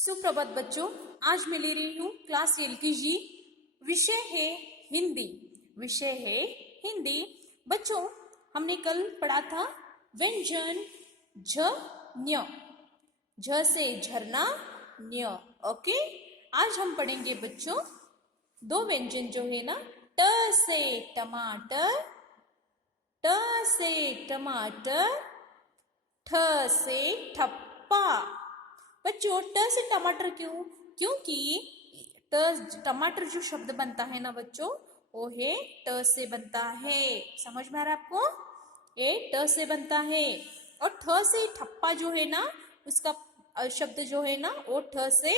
सुप्रभात बच्चों, आज मैं ले रही हूँ क्लास एलकेजी। विषय है हिंदी। विषय है हिंदी। बच्चों, हमने कल पढ़ा था व्यंजन झ न्य। झ से झरना, न्य। ओके, आज हम पढ़ेंगे बच्चों दो व्यंजन जो है ना, ट से टमाटर, ट से टमाटर, ठ से ठप्पा। बच्चों, ट से टमाटर क्यों? क्योंकि टमाटर जो शब्द बनता है ना बच्चों, वो है ट से बनता है। समझ में आ रहा है आपको? ये ट से बनता है। और ठ से ठप्पा जो है ना, उसका शब्द जो है ना, वो ठ से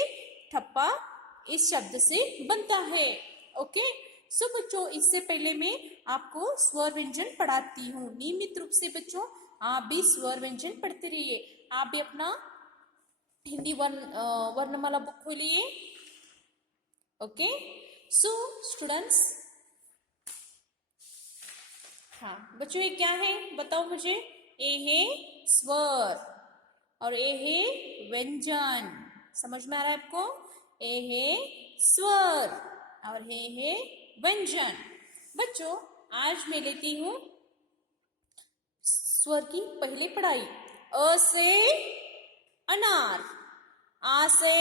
ठप्पा इस शब्द से बनता है। ओके, सो बच्चों, इससे पहले मैं आपको स्वर व्यंजन पढ़ाती हूँ नियमित रूप से। बच्चों, आप भी स्वर व्यंजन पढ़ते रहिए। आप भी अपना हिंदी वर्णमाला बुक खोलिए। ओके, सो स्टूडेंट्स, हाँ बच्चों, ये क्या है बताओ मुझे। ए है स्वर और ए है व्यंजन। समझ में आ रहा है आपको? ए है स्वर और ए है व्यंजन। बच्चों, आज मैं लेती हूँ स्वर की पहली पढ़ाई। अ से अनार, आ से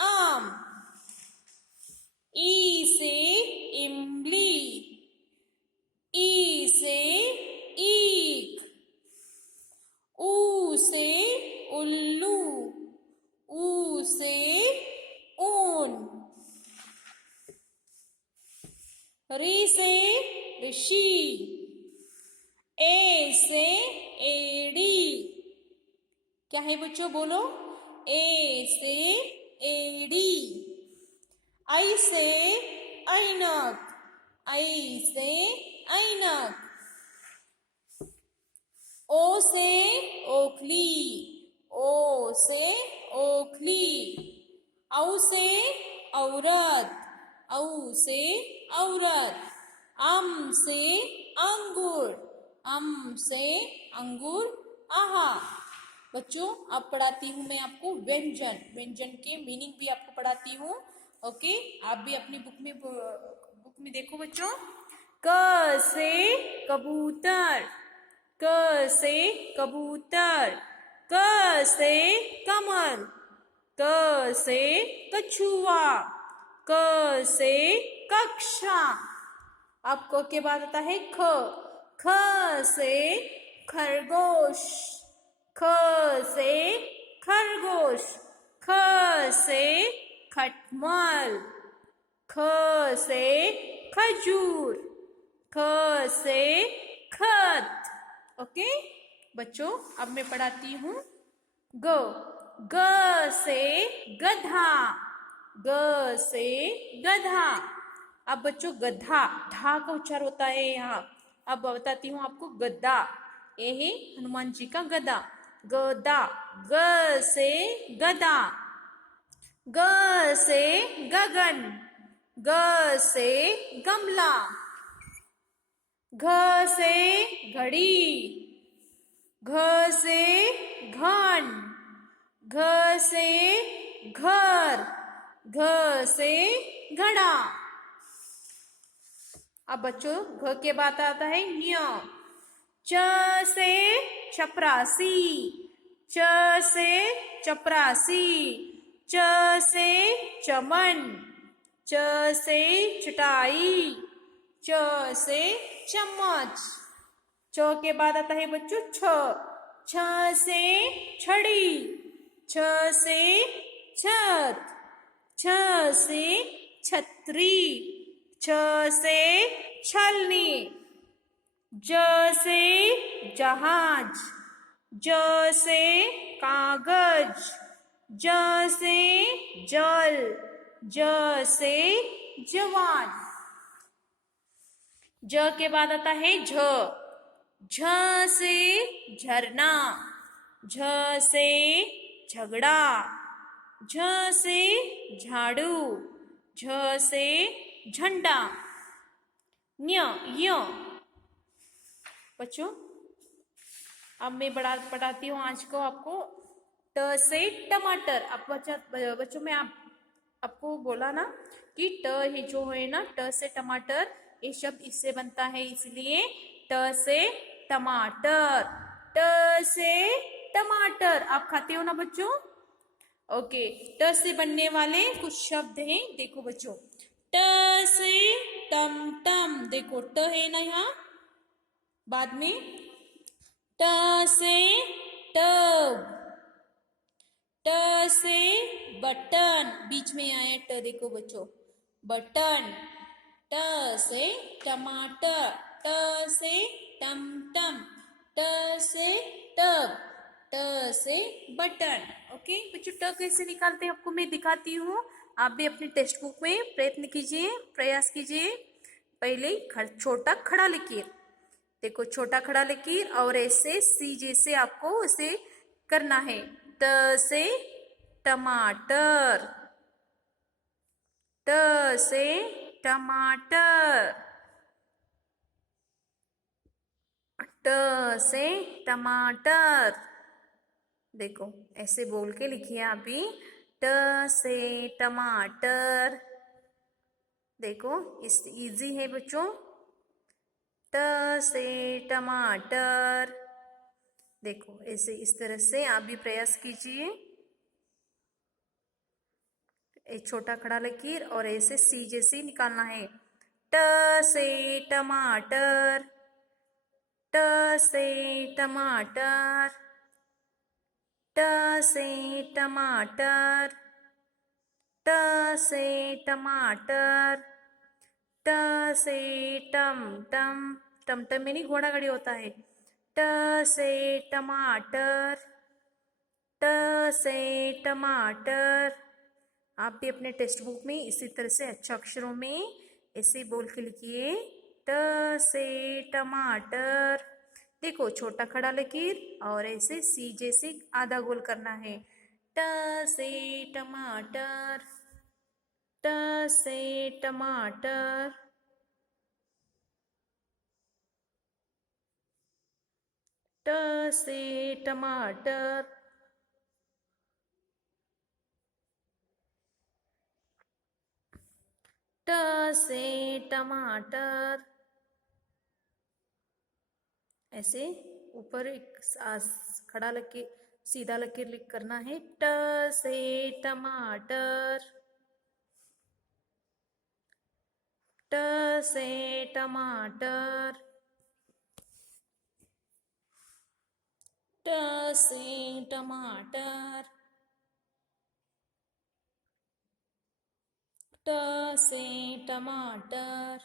आम, ई से इमली, ई से ईख, ऊ से उल्लू, ऊ से ऊन, री से ऋषि, ए से एड़ी। क्या है बच्चों, बोलो। ए से एड़ी। आई से ऐनक, आई से ऐनक। ओ से ओखली, ओ से ओखली। औ से औरत, औ से औरत। अम से अंगूर, अम से अंगूर। आहा। बच्चों, अब पढ़ाती हूँ मैं आपको व्यंजन। व्यंजन के मीनिंग भी आपको पढ़ाती हूँ। ओके, आप भी अपनी बुक में देखो बच्चों। क से कबूतर, क से कबूतर। क से कमल, क से कछुआ, क से कक्षा। अब क के बाद आता है ख। ख से खरगोश, ख से खरगोश। ख से खटमल, ख से खजूर, ख से खत। ओके बच्चों, अब मैं पढ़ाती हूँ ग। ग से गधा, ग से गधा। अब बच्चों, गधा धा का उच्चार होता है यहाँ। अब बताती हूँ आपको गद्दा। ये है हनुमान जी का गदा, गदा। ग से गदा, ग से गगन, ग से गमला, घ से घड़ी, घ से घन, घ से घर, घ से घड़ा। अब बच्चों, घ के बाद आता है न्य। च से चपरासी, च से चपरासी। च से चमन, च से चटाई, च से चम्मच। च के बाद आता है बच्चों छ। छ से छड़ी, छ से छत, छ से छतरी, छ से छलनी। ज से जहाज, ज से कागज, ज से जल, ज से जवान। ज के बाद आता है झ। झ से झरना, झ से झगड़ा, झ से झाड़ू, झ से झंडा। न्य य। बच्चों, अब मैं पढ़ाती हूँ आज को आपको ट से टमाटर। आप बच्चों में आपको बोला ना कि ट ही जो है ना, ट से टमाटर, ये शब्द इससे बनता है, इसलिए ट से टमाटर। ट से टमाटर आप खाते हो ना बच्चों? ओके, ट से बनने वाले कुछ शब्द हैं, देखो बच्चों। ट से टमटम, देखो ट है ना यहाँ बाद में। ट से टब, ट से बटन, बीच में आया ट, देखो बच्चों, बटन। ट से टमाटर, ट से टमटम, ट से टब, ट से बटन। ओके बच्चों, ट कैसे निकालते हैं आपको मैं दिखाती हूँ। आप भी अपनी टेक्स्ट बुक में प्रयत्न कीजिए, प्रयास कीजिए। पहले छोटा खड़ा लकीर, देखो छोटा खड़ा लकीर, और ऐसे सी जैसे आपको उसे करना है। ट से टमाटर, ट से टमाटर, ट से टमाटर। देखो ऐसे बोल के लिखिए आप भी, ट से टमाटर। देखो इस इजी है बच्चों, ट से टमाटर। देखो ऐसे इस तरह से आप भी प्रयास कीजिए। एक छोटा खड़ा लकीर और ऐसे सी जैसे निकालना है। ट से टमाटर, ट से टमाटर, ट से टमाटर, ट से टमाटर, ट से टमटम, टमटम में नहीं घोड़ा गाड़ी होता है। ट से टमाटर, ट से टमाटर। आप भी अपने टेक्स्ट बुक में इसी तरह से अच्छे अक्षरों में ऐसे बोल के लिखिए, ट से टमाटर। देखो छोटा खड़ा लकीर और ऐसे सी जैसे आधा गोल करना है। ट से टमाटर, ट से टमाटर, ट से टमाटर, ट से टमाटर। ऐसे ऊपर एक खड़ा लकीर, सीधा लकीर लिख करना है। ट से टमाटर, ट से टमाटर, ट से टमाटर, ट से टमाटर।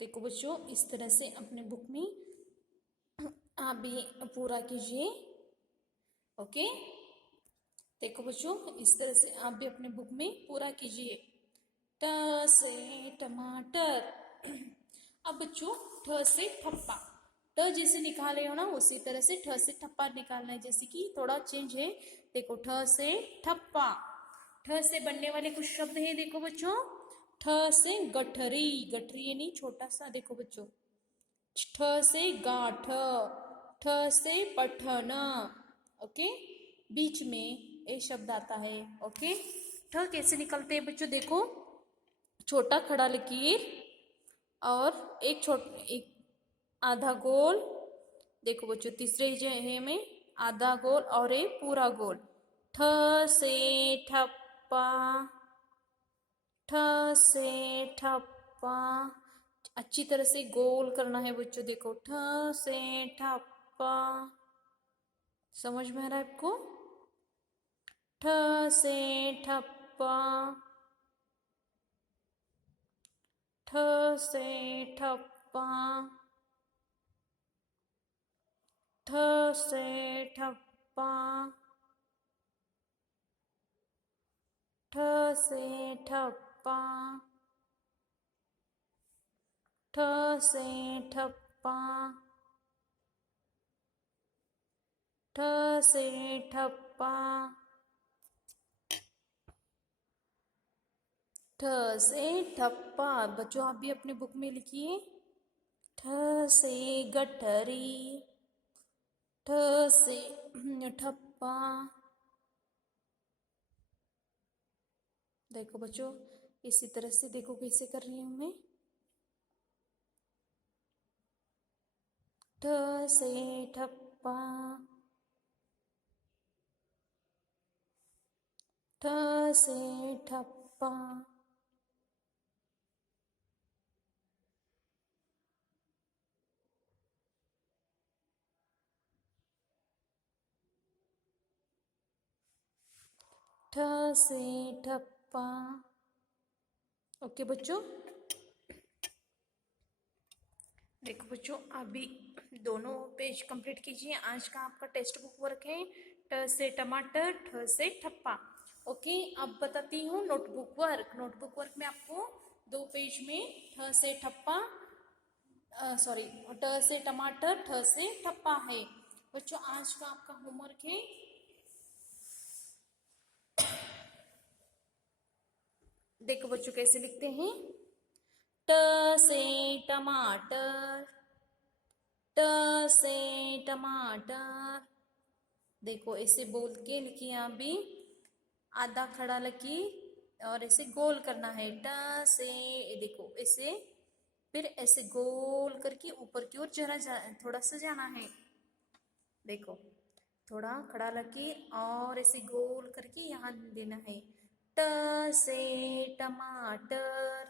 देखो बच्चों इस तरह से अपने बुक में आप भी पूरा कीजिए। ओके, देखो बच्चों इस तरह से आप भी अपने बुक में पूरा कीजिए। ट से टमाटर। अब बच्चों ठ से ठप्पा, ट जैसे निकाले हो ना उसी तरह से ठ से ठप्पा निकालना है, जैसे कि थोड़ा चेंज है। देखो ठ से ठप्पा, ठ से बनने वाले कुछ शब्द हैं, देखो बच्चों। ठ से गठरी, गठरी यानी छोटा सा, देखो बच्चों। ठ से गाठ, ठ से पठन। ओके, बीच में ए शब्द आता है। ओके, ठ कैसे निकलते हैं बच्चों, देखो छोटा खड़ा लकीर और एक आधा गोल। देखो बच्चों तीसरे जो है में आधा गोल और एक पूरा गोल। ठ से ठप्पा, ठ से ठप्पा। अच्छी तरह से गोल करना है बच्चों, देखो ठ से ठप्पा। समझ में आ रहा है आपको? ठ से ठप्पा, ठ से ठप्पा, ठ से ठप्पा, ठ से ठप्पा, ठ से ठप्पा, ठ से ठप्पा, ठ से ठप्पा। बच्चों आप भी अपने बुक में लिखिए। ठ से गठरी, ठ से ठप्पा। देखो बच्चों, इसी तरह से देखो कैसे कर रही हूं मैं। ठ से ठप्पा, ठ से ठप्पा, ठ से ठप्पा। ओके बच्चों, देखो बच्चों, अभी दोनों पेज कंप्लीट कीजिए। आज का आपका टेक्स्ट बुक वर्क है ट से टमाटर, ठ से ठप्पा। ओके, अब बताती हूँ नोटबुक वर्क। नोटबुक वर्क में आपको 2 पेज में ठ से ठप्पा, सॉरी, ट से टमाटर, ठ से ठप्पा है। बच्चों, आज का आपका होमवर्क है, देखो बच्चों कैसे लिखते हैं। ट से टमाटर, ट से टमाटर। देखो ऐसे बोल के लिखिए आप भी। आधा खड़ा लकीर और ऐसे गोल करना है। ट से, देखो ऐसे, फिर ऐसे गोल करके ऊपर की ओर थोड़ा सा जाना है। देखो, थोड़ा खड़ा लकीर और ऐसे गोल करके यहाँ देना है। ट से टमाटर।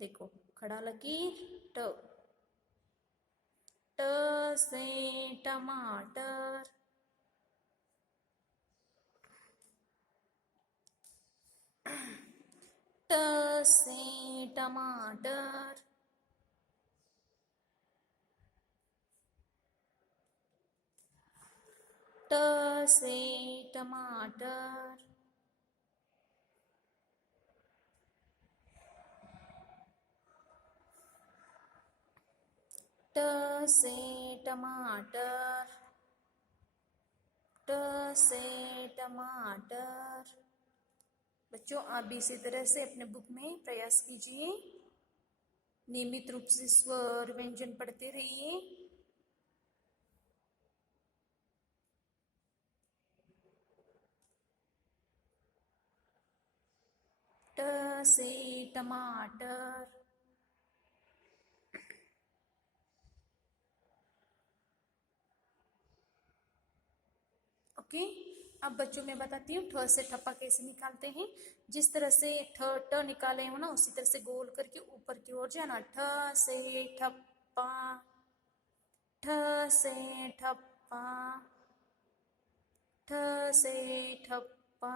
देखो, खड़ा लकीर, ट, ट से टमाटर, ट से टमाटर, ट से टमाटर, ट से टमाटर, ट से टमाटर। बच्चों, आप भी इसी तरह से अपने बुक में प्रयास कीजिए। नियमित रूप से स्वर व्यंजन पढ़ते रहिए। ट से टमाटर। ओके, अब बच्चों मैं बताती हूँ ठ से ठप्पा कैसे निकालते हैं। जिस तरह से ठ ट निकाले हो ना, उसी तरह से गोल करके ऊपर की ओर जाना। ठ से ठप्पा, ठ से ठप्पा, ठ से ठप्पा,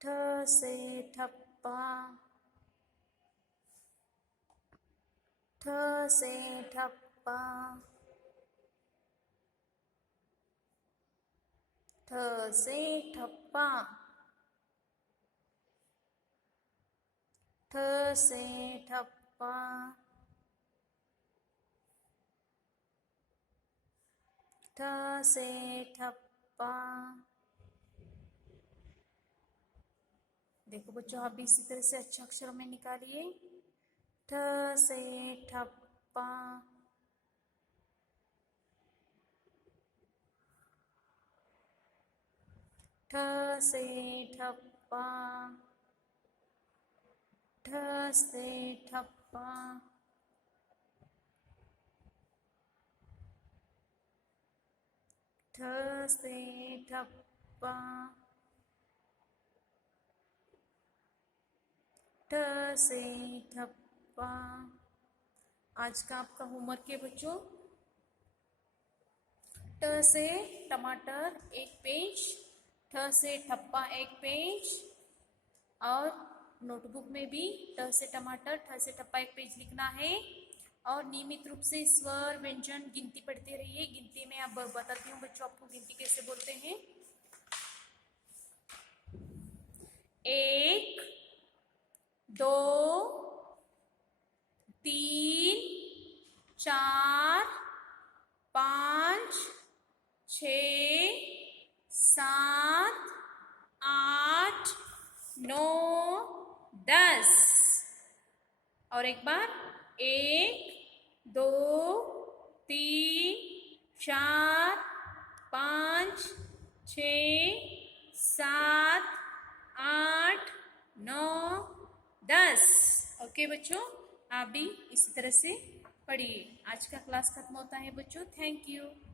ठ से ठप्पा, ठ से ठप्पा, ठ से ठप्पा, ठ से ठप्पा, ठ से ठप्पा। देखो बच्चों, आप भी इसी तरह से अच्छे अक्षरों में निकालिए। ठ से ठप्पा, ठ से ठप्पा, ठ से ठप्पा, ठ से ठप्पा, ठ से ठप्पा। आज का आपका होमवर्क है बच्चों, ट से टमाटर 1 पेज, ठ से ठप्पा 1 पेज, और नोटबुक में भी ट से टमाटर, ठ से ठप्पा 1 पेज लिखना है। और नियमित रूप से स्वर व्यंजन गिनती पढ़ते रहिए। गिनती में अब बताती हूँ बच्चों आपको गिनती कैसे बोलते हैं। 1, 2, 3, 4, 5, 6, 7, 8, 9, 10। और एक बार 1, 2, 3 4 5 6 7 8 9 10। ओके बच्चों, आप भी इसी तरह से पढ़िए। आज का क्लास खत्म होता है बच्चों। Thank you.